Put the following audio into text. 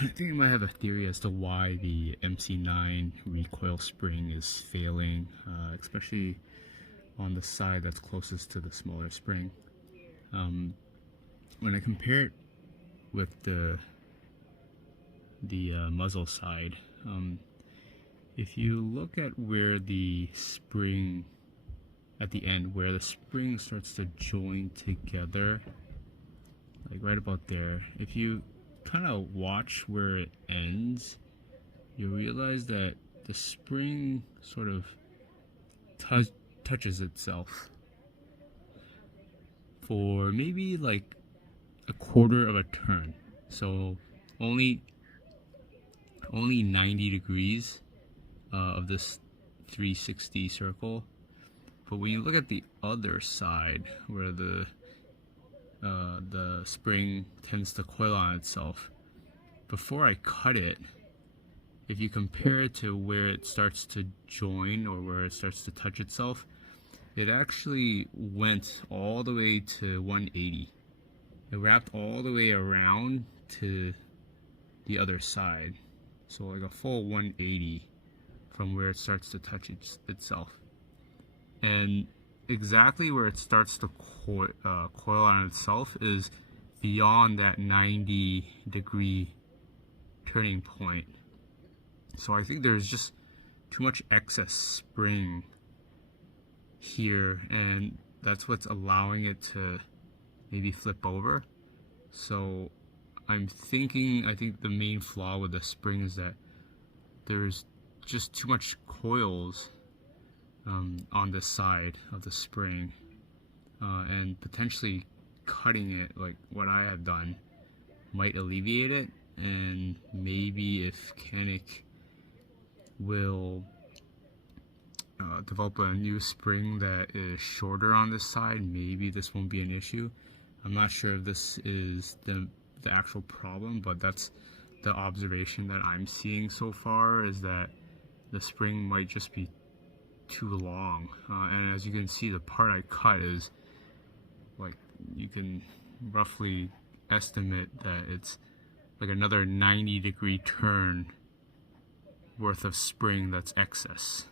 I think I might have a theory as to why the MC9 recoil spring is failing, especially on the side that's closest to the smaller spring. When I compare it with the muzzle side, if you look at where the spring at the end, where the spring starts to join together, like right about there, if you kind of watch where it ends, you realize that the spring sort of touches itself for maybe like a quarter of a turn, so only 90 degrees of this 360 circle. But when you look at the other side, where the spring tends to coil on itself, before I cut it, if you compare it to where it starts to join or where it starts to touch itself, it actually went all the way to 180. It wrapped all the way around to the other side, so like a full 180 from where it starts to touch itself. And exactly where it starts to coil on itself is beyond that 90-degree turning point. So I think there's just too much excess spring here, and that's what's allowing it to maybe flip over. So I think the main flaw with the spring is that there's just too much coils on this side of the spring, and potentially cutting it like what I have done might alleviate it. And maybe if Canik will develop a new spring that is shorter on this side, maybe this won't be an issue. I'm not sure if this is the actual problem, but that's the observation that I'm seeing so far, is that the spring might just be too long. And as you can see, the part I cut is like, you can roughly estimate that it's like another 90-degree turn worth of spring that's excess.